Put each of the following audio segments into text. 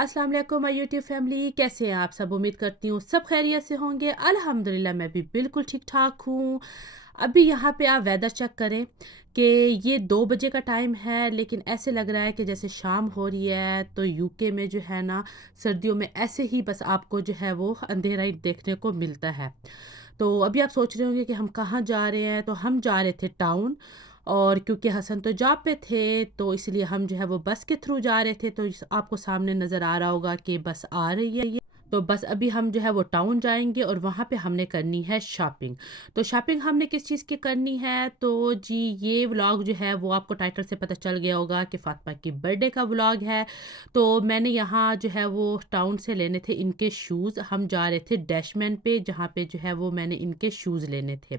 अस्सलाम वालेकुम my YouTube family, कैसे हैं आप सब? उम्मीद करती हूँ सब खैरियत से होंगे। अल्हम्दुलिल्लाह मैं भी बिल्कुल ठीक-ठाक हूँ। अभी यहाँ पे आप वेदर चेक करें कि ये 2 बजे का टाइम है, लेकिन ऐसे लग रहा है कि जैसे शाम हो रही है। तो यूके में जो है ना, सर्दियों में ऐसे ही बस आपको जो है वो अंधेरा ही देखने को मिलता है। तो अभी आप सोच रहे होंगे कि हम कहाँ जा रहे हैं, तो हम जा रहे थे टाउन। और क्योंकि हसन तो जॉब पे थे, तो इसलिए हम जो है वो बस के थ्रू जा रहे थे। तो आपको सामने नज़र आ रहा होगा कि बस आ रही है ये। तो बस अभी हम जो है वो टाउन जाएंगे और वहाँ पे हमने करनी है शॉपिंग। तो शॉपिंग हमने किस चीज़ की करनी है, तो जी ये व्लॉग जो है वो आपको टाइटल से पता चल गया होगा कि फ़ातिमा की बर्थडे का व्लॉग है। तो मैंने यहाँ जो है वो टाउन से लेने थे इनके शूज़। हम जा रहे थे डैशमैन पे, जहाँ पे जो है वो मैंने इनके शूज़ लेने थे।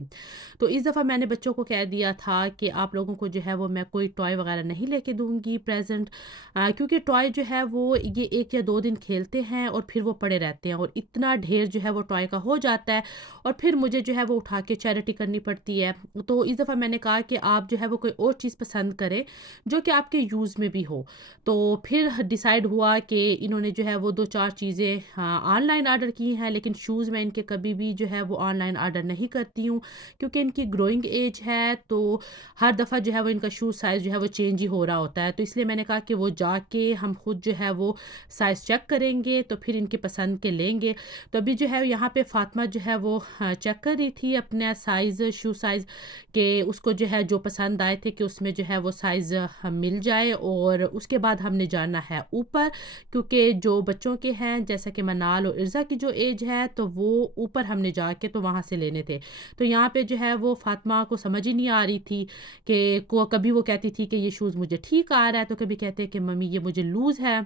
तो इस दफ़ा मैंने बच्चों को कह दिया था कि आप लोगों को जो है वो मैं कोई टॉय वगैरह नहीं लेके दूँगी प्रेज़ेंट, क्योंकि टॉय जो है वो ये 1 या 2 दिन खेलते हैं और फिर वो पड़े रहते हैं और इतना ढेर जो है वो टॉय का हो जाता है और फिर मुझे जो है वो उठा के चैरिटी करनी पड़ती है। तो इस दफ़ा मैंने कहा कि आप जो है वो कोई और चीज़ पसंद करें जो कि आपके यूज़ में भी हो। तो फिर डिसाइड हुआ कि इन्होंने जो है वो 2-4 चीज़ें ऑनलाइन ऑर्डर की हैं, लेकिन शूज़ मैं इनके कभी भी जो है वो ऑनलाइन ऑर्डर नहीं करती हूँ, क्योंकि इनकी ग्रोइंग एज है। तो हर दफ़ा जो है वो इनका शूज़ साइज़ जो है वो चेंज ही हो रहा होता है। तो इसलिए मैंने कहा कि वो जाके हम खुद जो है वो साइज़ चेक करेंगे, तो फिर इनकी पसंद के लेंगे। तो अभी जो है यहाँ पे फ़ातिमा जो है वो चेक कर रही थी अपना साइज़, शू साइज़, कि उसको जो है जो पसंद आए थे कि उसमें जो है वो साइज़ मिल जाए। और उसके बाद हमने जाना है ऊपर, क्योंकि जो बच्चों के हैं जैसा कि मनाल और इर्ज़ा की जो एज है, तो वो ऊपर हमने जाके तो वहाँ से लेने थे। तो यहाँ पे जो है वो फ़ातिमा को समझ ही नहीं आ रही थी कि को कभी वो कहती थी कि ये शूज़ मुझे ठीक आ रहा है, तो कभी कहते हैं कि मम्मी ये मुझे लूज़ है।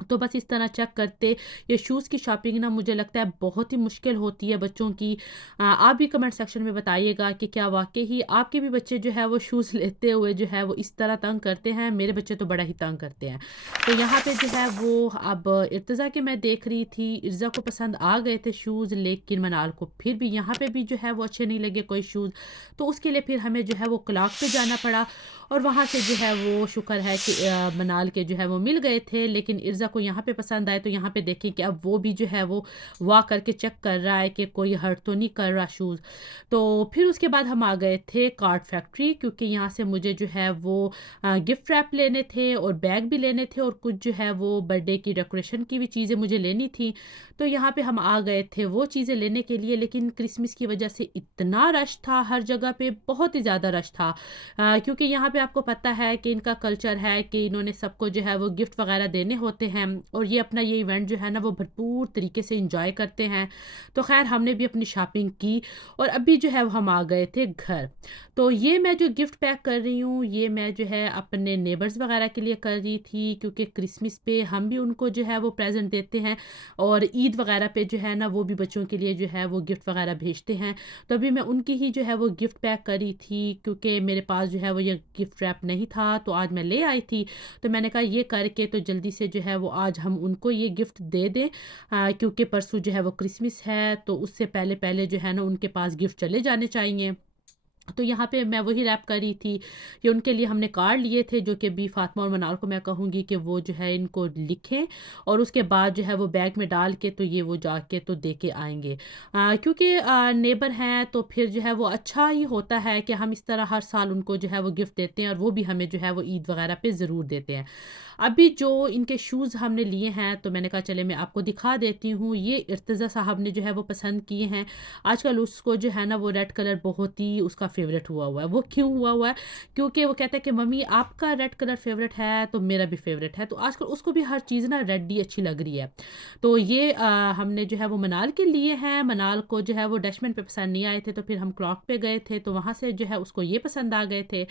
तो बस इस तरह चेक करते ये शूज़ की शॉपिंग ना मुझे लगता है बहुत ही मुश्किल होती है बच्चों की। आप भी कमेंट सेक्शन में बताइएगा कि क्या वाक़ई ही आपके भी बच्चे जो है वो शूज़ लेते हुए जो है वो इस तरह तंग करते हैं? मेरे बच्चे तो बड़ा ही तंग करते हैं। तो यहाँ पे जो है वो अब इर्तज़ा के मैं देख रही थी, इर्ज़ा को पसंद आ गए थे शूज़, लेकिन मनाल को फिर भी यहाँ पे भी जो है वो अच्छे नहीं लगे कोई शूज़। तो उसके लिए फिर हमें जो है वो क्लॉक पे जाना पड़ा और वहाँ से जो है वो शुक्र है कि मनाल के जो है वो मिल गए थे, लेकिन इर्ज़ा को यहाँ पे पसंद आए। तो यहाँ पे देखें कि अब वो भी जो है वो वॉक करके चेक कर रहा है कि कोई हर्ट तो नहीं कर रहा शूज़। तो फिर उसके बाद हम आ गए थे कार्ड फैक्ट्री, क्योंकि यहाँ से मुझे जो है वो गिफ्ट रैप लेने थे और बैग भी लेने थे और कुछ जो है वो बर्थडे की डेकोरेशन की भी चीज़ें मुझे लेनी थी। तो यहाँ पे हम आ गए थे वो चीज़ें लेने के लिए, लेकिन क्रिसमस की वजह से इतना रश था, हर जगह पे बहुत ही ज़्यादा रश था। क्योंकि यहाँ पे आपको पता है कि इनका कल्चर है कि इन्होंने सबको जो है वो गिफ्ट वगैरह देने होते हैं और ये अपना ये इवेंट जो है ना वो भरपूर तरीके से एंजॉय करते हैं। तो खैर हमने भी अपनी शॉपिंग की और अभी जो है वो हम आ गए थे घर। तो ये मैं जो गिफ्ट पैक कर रही हूँ, ये मैं जो है अपने नेबर्स वगैरह के लिए कर रही थी, क्योंकि क्रिसमस पे हम भी उनको जो है वो प्रेजेंट देते हैं और ईद वगैरह पे जो है ना वो भी बच्चों के लिए जो है वो गिफ्ट वगैरह भेजते हैं। तो अभी मैं उनकी ही जो है वो गिफ्ट पैक करी थी, क्योंकि मेरे पास जो है वो ये गिफ्ट रैप नहीं था, तो आज मैं ले आई थी। तो मैंने कहा ये करके तो जल्दी से जो है वो आज हम उनको ये गिफ्ट दे दें, क्योंकि परसों जो है वो क्रिसमस है, तो उससे पहले-पहले जो है ना उनके पास गिफ्ट चले जाने चाहिए। तो यहाँ पे मैं वही रैप कर रही थी कि उनके लिए हमने कार्ड लिए थे, जो कि अभी फ़ातिमा और मनाल को मैं कहूँगी कि वो जो है इनको लिखें और उसके बाद जो है वो बैग में डाल के तो ये वो जाके तो दे के आएँगे। क्योंकि नेबर हैं, तो फिर जो है वो अच्छा ही होता है कि हम इस तरह हर साल उनको जो है वो गिफ्ट देते हैं और वो भी हमें जो है वो ईद वगैरह पे ज़रूर देते हैं। अभी जो इनके शूज़ हमने लिए हैं, तो मैंने कहा चले मैं आपको दिखा देती हूँ। ये इर्तज़ा साहब ने जो है वो पसंद किए हैं। आजकल उसको जो है ना वो रेड कलर बहुत ही उसका फ़ेवरेट हुआ हुआ है। वो क्यों हुआ हुआ है? क्योंकि वो कहता है कि मम्मी आपका रेड कलर फ़ेवरेट है, तो मेरा भी फ़ेवरेट है। तो आजकल उसको भी हर चीज़ ना रेड ही अच्छी लग रही है। तो ये हमने जो है वो मनाल के लिए हैं। मनाल को जो है वो डशमन पे पसंद नहीं आए थे, तो फिर हम क्लॉक पे गए थे, तो वहाँ से जो है उसको ये पसंद आ गए थे।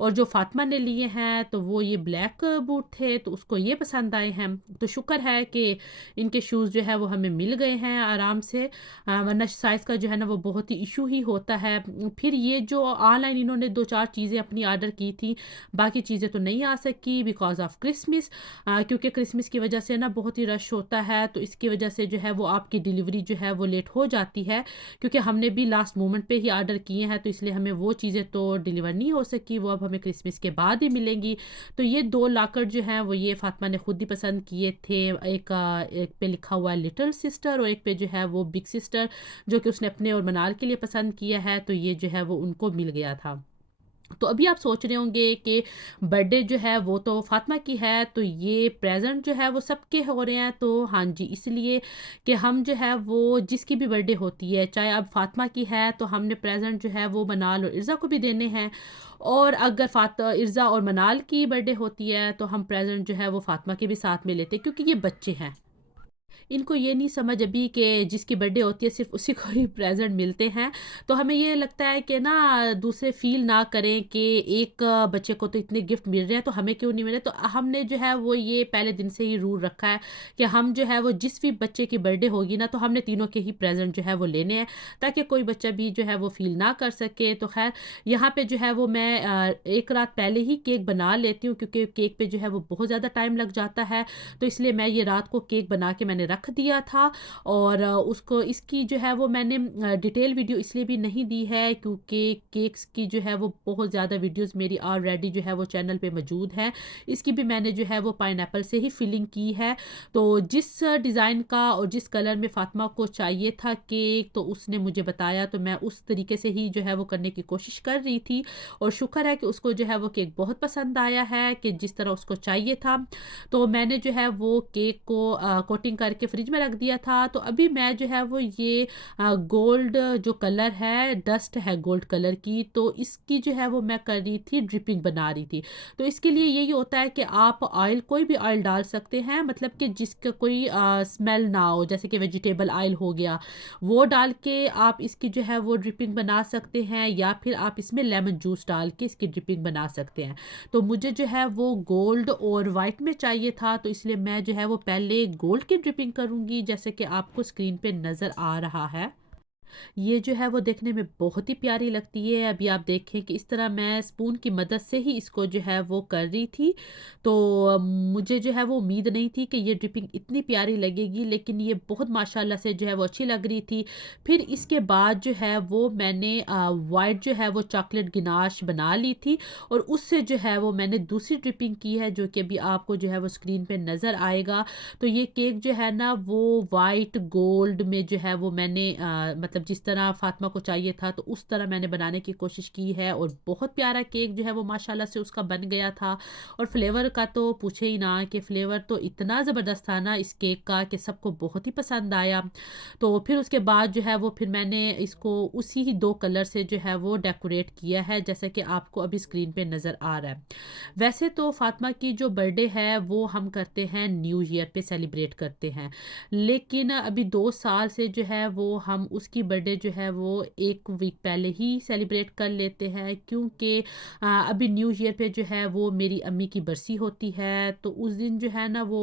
और जो फ़ातिमा ने लिए हैं, तो वो ये ब्लैक बूट थे, तो उसको ये पसंद आए हैं। तो शुक्र है कि इनके शूज़ जो है वो हमें मिल गए हैं आराम से, वरना साइज़ का जो है ना वो बहुत ही इशू ही होता है। फिर ये जो ऑनलाइन इन्होंने 2-4 चीज़ें अपनी ऑर्डर की थी, बाकी चीज़ें तो नहीं आ सकी बिकॉज़ ऑफ क्रिसमस, क्योंकि क्रिसमस की वजह से ना बहुत ही रश होता है, तो इसकी वजह से जो है वो आपकी डिलीवरी जो है वो लेट हो जाती है। क्योंकि हमने भी लास्ट मोमेंट पे ही ऑर्डर किए हैं, तो इसलिए हमें वो चीज़ें तो डिलीवर नहीं हो सकी, वो अब हमें क्रिसमस के बाद ही मिलेंगी। तो ये 2 लॉकर जो हैं हैं वो ये फ़ातिमा ने खुद ही पसंद किए थे। एक पे लिखा हुआ है लिटिल सिस्टर और एक पे जो है वो बिग सिस्टर, जो कि उसने अपने और मनाल के लिए पसंद किया है, तो ये जो है वो उनको मिल गया था। तो अभी आप सोच रहे होंगे कि बर्थडे जो है वो तो फ़ातिमा की है, तो ये प्रेज़ेंट जो है वो सबके हो रहे हैं। तो हाँ जी, इसलिए कि हम जो है वो जिसकी भी बर्थडे होती है, चाहे अब फ़ातिमा की है तो हमने प्रेज़ेंट जो है वो मनाल और इर्ज़ा को भी देने हैं। और अगर इर्ज़ा और मनाल की बर्थडे होती है तो हम प्रेज़ेंट जो है वो फ़ातिमा के भी साथ में लेते हैं, क्योंकि ये बच्चे हैं। इनको ये नहीं समझ अभी कि जिसकी बर्थडे होती है सिर्फ़ उसी को ही प्रेज़ेंट मिलते हैं। तो हमें ये लगता है कि ना दूसरे फ़ील ना करें कि एक बच्चे को तो इतने गिफ्ट मिल रहे हैं तो हमें क्यों नहीं मिले। तो हमने जो है वो ये पहले दिन से ही रूल रखा है कि हम जो है वो जिस भी बच्चे की बर्थडे होगी ना तो हमने तीनों के ही प्रेज़ेंट जो है वो लेने हैं, ताकि कोई बच्चा भी जो है वो फ़ील ना कर सके। तो ख़ैर यहाँ पे जो है वो मैं एक रात पहले ही केक बना लेती हूँ, क्योंकि केक पे जो है वो बहुत ज़्यादा टाइम लग जाता है। तो इसलिए मैं ये रात को केक बना के मैंने रख दिया था। और उसको इसकी जो है वो मैंने डिटेल वीडियो इसलिए भी नहीं दी है क्योंकि केक्स की जो है वो बहुत ज़्यादा वीडियोस मेरी ऑलरेडी जो है वो चैनल पे मौजूद है। इसकी भी मैंने जो है वो पाइनएप्पल से ही फिलिंग की है। तो जिस डिज़ाइन का और जिस कलर में फ़ातिमा को चाहिए था केक, तो उसने मुझे बताया, तो मैं उस तरीके से ही जो है वो करने की कोशिश कर रही थी। और शुक्र है कि उसको जो है वो केक बहुत पसंद आया है कि जिस तरह उसको चाहिए था। तो मैंने जो है वो केक को कोटिंग करके फ्रिज में रख दिया था। तो अभी मैं जो है वो ये गोल्ड जो कलर है, डस्ट है गोल्ड कलर की, तो इसकी जो है वो मैं कर रही थी, ड्रिपिंग बना रही थी। तो इसके लिए यही होता है कि आप ऑयल कोई भी ऑयल डाल सकते हैं, मतलब कि जिसका कोई स्मेल ना हो, जैसे कि वेजिटेबल ऑयल हो गया, वो डाल के आप इसकी जो है वो ड्रिपिंग बना सकते हैं, या फिर आप इसमें लेमन जूस डाल के इसकी ड्रिपिंग बना सकते हैं। तो मुझे जो है वो गोल्ड और वाइट में चाहिए था, तो इसलिए मैं जो है वो पहले गोल्ड की ड्रिपिंग करूँगी, जैसे कि आपको स्क्रीन पे नज़र आ रहा है। ये जो है वो देखने में बहुत ही प्यारी लगती है। अभी आप देखें कि इस तरह मैं स्पून की मदद से ही इसको जो है वो कर रही थी। तो मुझे जो है वो उम्मीद नहीं थी कि ये ड्रिपिंग इतनी प्यारी लगेगी, लेकिन ये बहुत माशाल्लाह से जो है वो अच्छी लग रही थी। फिर इसके बाद जो है वो मैंने वाइट जो है वो चॉकलेट गिनाश बना ली थी, और उससे जो है वो मैंने दूसरी ड्रिपिंग की है, जो कि अभी आपको जो है वो स्क्रीन पे नज़र आएगा। तो ये केक जो है ना वो वाइट गोल्ड में जो है वो मैंने मतलब जिस तरह फ़ातिमा को चाहिए था तो उस तरह मैंने बनाने की कोशिश की है, और बहुत प्यारा केक जो है वो माशाल्लाह से उसका बन गया था। और फ्लेवर का तो पूछे ही ना, कि फ्लेवर तो इतना ज़बरदस्त था ना इस केक का कि सबको बहुत ही पसंद आया। तो फिर उसके बाद जो है वो फिर मैंने इसको उसी ही 2 कलर से जो है वो डेकोरेट किया है, जैसा कि आपको अभी स्क्रीन पे नज़र आ रहा है। वैसे तो फ़ातिमा की जो बर्थडे है वो हम करते हैं न्यू ईयर पे सेलिब्रेट करते हैं। लेकिन अभी 2 साल से जो है वो हम उसकी बर्थडे जो है वो 1 वीक पहले ही सेलिब्रेट कर लेते हैं, क्योंकि अभी न्यू ईयर पे जो है वो मेरी अम्मी की बरसी होती है। तो उस दिन जो है ना वो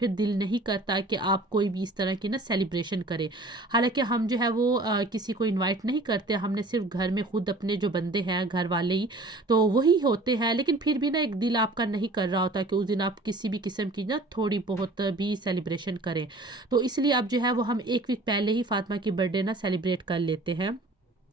फिर दिल नहीं करता कि आप कोई भी इस तरह की ना सेलिब्रेशन करें। हालाँकि हम जो है वो किसी को इनवाइट नहीं करते, हमने सिर्फ़ घर में खुद अपने जो बंदे हैं घर वाले ही तो वही होते हैं। लेकिन फिर भी ना एक दिल आपका नहीं कर रहा होता कि उस दिन आप किसी भी किस्म की ना थोड़ी बहुत भी सेलिब्रेशन करें। तो इसलिए अब जो है वो हम 1 वीक पहले ही फ़ातिमा की बर्थडे ना सेलिब्रेट कर लेते हैं।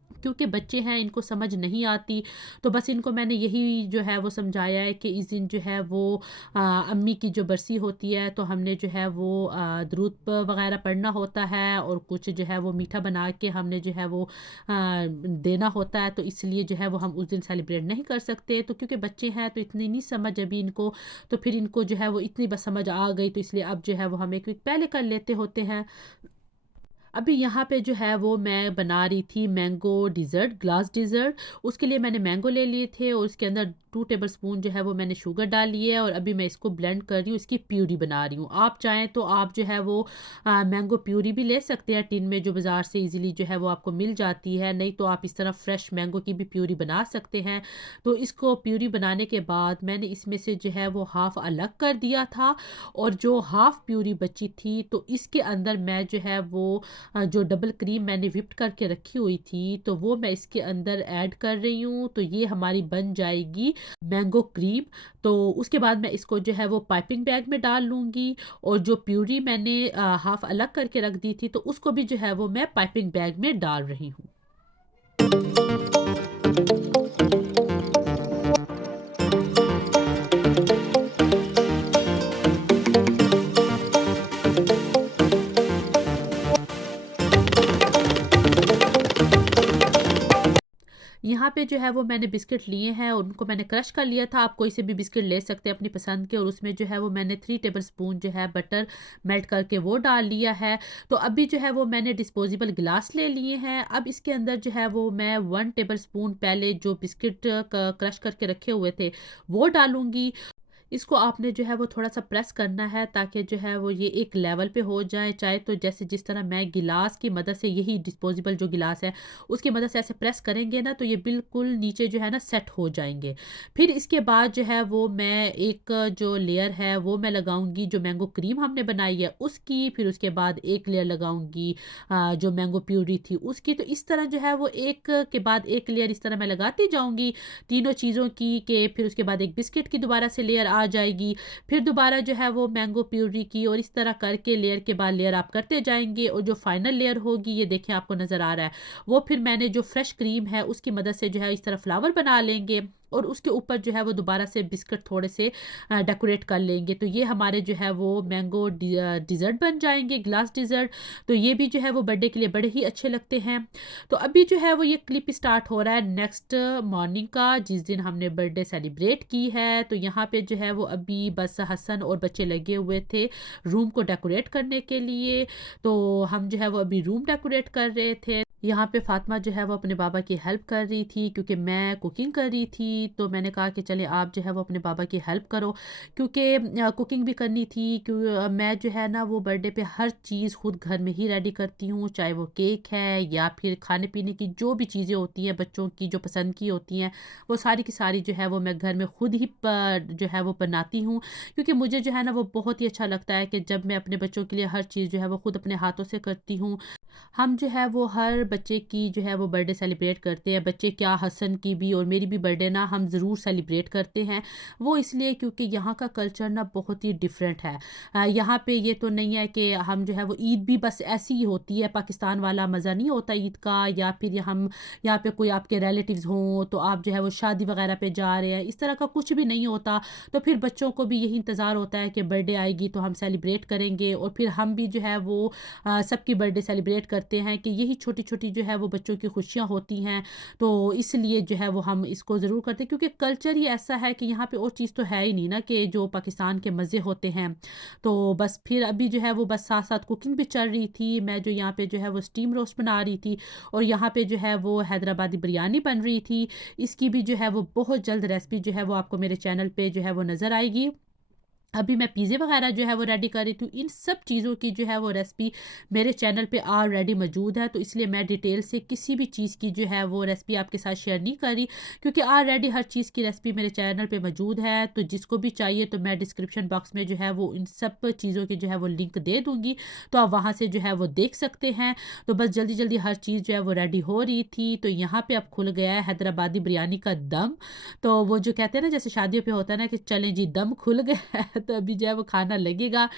क्योंकि बच्चे हैं, इनको समझ नहीं आती, तो बस इनको मैंने यही जो है वो समझाया है कि इस दिन जो है वो अम्मी की जो बरसी होती है तो हमने जो है वो दुरूद वगैरह पढ़ना होता है, और कुछ जो है वो मीठा बना के हमने जो है वो देना होता है। तो इसलिए जो है वो हम उस दिन सेलिब्रेट नहीं कर सकते। तो क्योंकि बच्चे हैं तो इतनी नहीं समझ अभी इनको, तो फिर इनको जो है वो इतनी बस समझ आ गई, तो इसलिए अब जो है वो हम 1 वीक पहले कर लेते होते हैं। अभी यहाँ पे जो है वो मैं बना रही थी मैंगो डिज़र्ट, ग्लास डिज़र्ट। उसके लिए मैंने मैंगो ले लिए थे और उसके अंदर 2 टेबलस्पून जो है वो मैंने शुगर डाल ली है, और अभी मैं इसको ब्लेंड कर रही हूँ, इसकी प्यूरी बना रही हूँ। आप चाहें तो आप जो है वो मैंगो प्यूरी भी ले सकते हैं टिन में, जो बाज़ार से ईज़िली जो है वो आपको मिल जाती है। नहीं तो आप इस तरह फ्रेश मैंगो की भी प्यूरी बना सकते हैं। तो इसको प्यूरी बनाने के बाद मैंने इसमें से जो है वो हाफ़ अलग कर दिया था, और जो हाफ़ प्यूरी बची थी तो इसके अंदर मैं जो है वो जो डबल क्रीम मैंने व्हिप्ड करके रखी हुई थी, तो वो मैं इसके अंदर ऐड कर रही हूँ। तो ये हमारी बन जाएगी मैंगो क्रीम। तो उसके बाद मैं इसको जो है वो पाइपिंग बैग में डाल लूँगी, और जो प्यूरी मैंने हाफ़ अलग करके रख दी थी, तो उसको भी जो है वो मैं पाइपिंग बैग में डाल रही हूँ। यहाँ पे जो है वो मैंने बिस्किट लिए हैं और उनको मैंने क्रश कर लिया था। आप कोई से भी बिस्किट ले सकते हैं अपनी पसंद के, और उसमें जो है वो मैंने 3 टेबलस्पून जो है बटर मेल्ट करके वो डाल लिया है। तो अभी जो है वो मैंने डिस्पोजेबल गिलास ले लिए हैं। अब इसके अंदर जो है वो मैं 1 टेबलस्पून पहले जो बिस्किट क क्रश करके रखे हुए थे, वो डालूँगी। इसको आपने जो है वो थोड़ा-सा प्रेस करना है ताकि जो है वो ये एक लेवल पे हो जाए। चाहे तो जैसे जिस तरह मैं गिलास की मदद से, यही डिस्पोजेबल जो गिलास है उसकी मदद से ऐसे प्रेस करेंगे ना, तो ये बिल्कुल नीचे जो है ना सेट हो जाएँगे। फिर इसके बाद जो है वो मैं एक जो लेयर है वो मैं लगाऊँगी जो मैंगो क्रीम हमने बनाई है उसकी, फिर उसके बाद एक लेयर लगाऊँगी जो मैंगो प्यूरी थी उसकी। तो इस तरह जो है वो एक के बाद एक लेयर इस तरह मैं लगाती जाऊँगी तीनों चीज़ों की, कि फिर उसके बाद एक बिस्किट की दोबारा से लेयर आ जाएगी, फिर दोबारा जो है वो मैंगो प्यूरी की, और इस तरह करके लेयर के बाद लेयर आप करते जाएँगे, और जो फाइनल लेयर होगी ये देखिए आपको नज़र आ रहा है, वो फिर मैंने जो फ्रेश क्रीम है उसकी मदद से जो है इस तरह फ्लावर बना लेंगे, और उसके ऊपर जो है वो दोबारा से बिस्किट थोड़े से डेकोरेट कर लेंगे। तो ये हमारे जो है वो मैंगो डिज़र्ट बन जाएँगे, ग्लास डिज़र्ट। तो ये भी जो है वो बर्थडे के लिए बड़े ही अच्छे लगते हैं। तो अभी जो है वो ये क्लिप स्टार्ट हो रहा है नेक्स्ट मॉर्निंग का, जिस दिन हमने बर्थडे सेलिब्रेट की है। तो यहाँ पे जो है वो अभी बस हसन और बच्चे लगे हुए थे रूम को डेकोरेट करने के लिए। तो हम जो है वो अभी रूम डेकोरेट कर रहे थे। यहाँ पे फ़ातिमा जो है वो अपने बाबा की हेल्प कर रही थी क्योंकि मैं कुकिंग कर रही थी। तो मैंने कहा कि चलें आप जो है वो अपने बाबा की हेल्प करो, क्योंकि कुकिंग भी करनी थी। मैं जो है ना वो बर्थडे पे हर चीज़ खुद घर में ही रेडी करती हूँ, चाहे वो केक है या फिर खाने-पीने की जो भी चीज़ें होती हैं बच्चों की जो पसंद की होती हैं, वो सारी की सारी जो है वो मैं घर में खुद ही जो है वो बनाती हूँ। क्योंकि मुझे जो है ना वो बहुत ही अच्छा लगता है कि जब मैं अपने बच्चों के लिए हर चीज़ जो है वो खुद अपने हाथों से करती हूँ। हम जो है वो हर बच्चे की जो है वो बर्थडे सेलिब्रेट करते हैं। बच्चे क्या, हसन की भी और मेरी भी बर्थडे ना हम ज़रूर सेलिब्रेट करते हैं। वो इसलिए क्योंकि यहाँ का कल्चर ना बहुत ही डिफरेंट है। यहाँ पे ये तो नहीं है कि हम जो है वो ईद भी बस ऐसी ही होती है, पाकिस्तान वाला मज़ा नहीं होता ईद का, या फिर हम यहाँ पे कोई आपके रिलेटिव्स हों तो आप जो है वो शादी वगैरह पे जा रहे हैं, इस तरह का कुछ भी नहीं होता। तो फिर बच्चों को भी यही इंतज़ार होता है कि बर्थडे आएगी तो हम सेलिब्रेट करेंगे, और फिर हम भी जो है वो सबकी बर्थडे सेलिब्रेट करते हैं कि यही छोटी-छोटी जो है वो बच्चों की खुशियाँ होती हैं। तो इसलिए जो है वो हम इसको ज़रूर करते हैं, क्योंकि कल्चर ही ऐसा है कि यहाँ पे और चीज़ तो है ही नहीं ना कि जो पाकिस्तान के मज़े होते हैं। तो बस फिर अभी जो है वो बस साथ-साथ कुकिंग भी चल रही थी। मैं जो यहाँ पे जो है वो स्टीम रोस्ट बना रही थी, और यहाँ पे जो है वो हैदराबादी बिरयानी बन रही थी। इसकी भी जो है वो बहुत जल्द रेसिपी जो है वो आपको मेरे चैनल पे जो है वो नज़र आएगी। अभी मैं पिज़्ज़े वगैरह जो है वो रेडी कर रही थी। इन सब चीज़ों की जो है वो रेसिपी मेरे चैनल पे ऑलरेडी मौजूद है, तो इसलिए मैं डिटेल से किसी भी चीज़ की जो है वो रेसिपी आपके साथ शेयर नहीं कर रही, क्योंकि ऑलरेडी हर चीज़ की रेसिपी मेरे चैनल पे मौजूद है। तो जिसको भी चाहिए तो मैं डिस्क्रिप्शन बॉक्स में जो है वो इन सब चीज़ों की जो है वो लिंक दे दूँगी, तो आप वहाँ से जो है वो देख सकते हैं। तो बस जल्दी-जल्दी हर चीज़ जो है वो रेडी हो रही थी। तो यहाँ पे अब खुल गया है हैदराबादी बिरयानी का दम। तो वो जो कहते हैं ना जैसे शादियों पे होता है ना कि चलें जी दम खुल गया है, तो अभी जो है वो खाना लगेगा।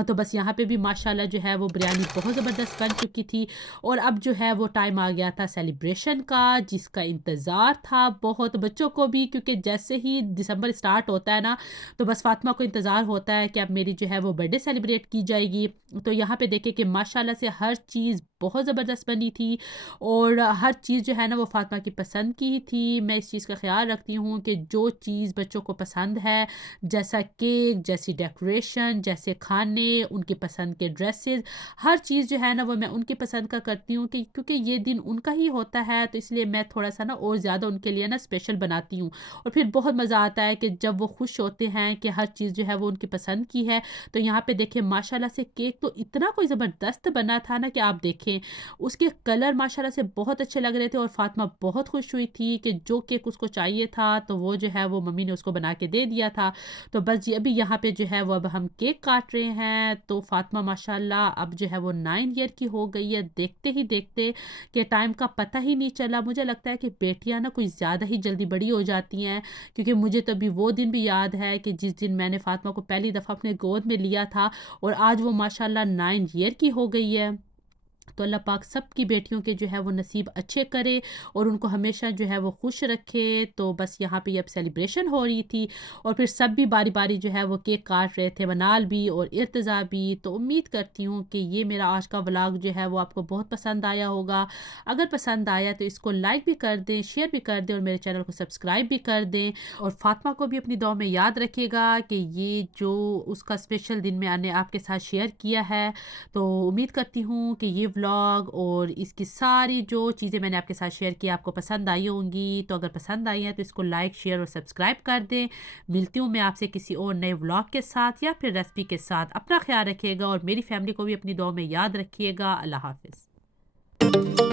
तो बस यहाँ पे भी माशाल्लाह जो है वो बिरयानी बहुत ज़बरदस्त बन चुकी थी, और अब जो है वो टाइम आ गया था सेलिब्रेशन का, जिसका इंतज़ार था बहुत बच्चों को भी, क्योंकि जैसे ही दिसंबर स्टार्ट होता है ना, तो बस फातिमा को इंतज़ार होता है कि अब मेरी जो है वो बर्थडे सेलिब्रेट की जाएगी। तो यहाँ पे देखिए कि माशाल्लाह से हर चीज़ बहुत ज़बरदस्त बनी थी, और हर चीज़ जो है ना वो फातिमा की पसंद की ही थी। मैं इस चीज़ का ख़्याल रखती हूँ कि जो चीज़ बच्चों को पसंद है, जैसा केक, जैसी डेकोरेशन, जैसे खाने, उनकी पसंद के ड्रेसेस, हर चीज़ जो है ना वो मैं उनकी पसंद का करती हूँ, कि क्योंकि ये दिन उनका ही होता है, तो इसलिए मैं थोड़ा-सा ना और ज़्यादा उनके लिए ना स्पेशल बनाती हूँ। और फिर बहुत मज़ा आता है कि जब वो खुश होते हैं कि हर चीज़ जो है वो उनकी पसंद की है। तो यहाँ पे देखिए माशाल्लाह से केक तो इतना कोई ज़बरदस्त बना था ना कि आप देखें, उसके कलर माशाल्लाह से बहुत अच्छे लग रहे थे, और फातिमा बहुत खुश हुई थी कि जो केक उसको चाहिए था, तो वो जो है वो मम्मी ने उसको बना के दे दिया था। तो बस जी अभी यहाँ पे जो है वो अब हम केक काट रहे हैं। तो फातिमा माशाल्लाह अब जो है वो 9 ईयर की हो गई है। देखते ही देखते कि टाइम का पता ही नहीं चला। मुझे लगता है कि बेटियां ना कुछ ज़्यादा ही जल्दी बड़ी हो जाती हैं, क्योंकि मुझे तो अभी वो दिन भी याद है कि जिस दिन मैंने फातिमा को पहली दफ़ा अपने गोद में लिया था, और आज वो माशाल्लाह 9 ईयर की हो गई है। तो अल्लाह पाक सबकी बेटियों के जो है वो नसीब अच्छे करे और उनको हमेशा जो है वो खुश रखे। तो बस यहाँ पे अब सेलिब्रेशन हो रही थी और फिर सब भी बारी-बारी जो है वो केक काट रहे थे, मनाल भी और इर्तिज़ा भी। तो उम्मीद करती हूँ कि ये मेरा आज का व्लॉग जो है वो आपको बहुत पसंद आया होगा। अगर पसंद आया तो इसको लाइक भी कर दें, शेयर भी कर दें और मेरे चैनल को सब्सक्राइब भी कर दें। और फ़ातिमा को भी अपनी दुआ में याद रखिएगा कि ये जो उसका स्पेशल दिन मैंने आपके साथ शेयर किया है। तो उम्मीद करती हूँ कि ये व्लॉग और इसकी सारी जो चीज़ें मैंने आपके साथ शेयर की आपको पसंद आई होंगी। तो अगर पसंद आई है तो इसको लाइक, शेयर और सब्सक्राइब कर दें। मिलती हूँ मैं आपसे किसी और नए व्लॉग के साथ या फिर रेसिपी के साथ। अपना ख़्याल रखिएगा और मेरी फैमिली को भी अपनी दुआ में याद रखिएगा। अल्लाह हाफ़िज़।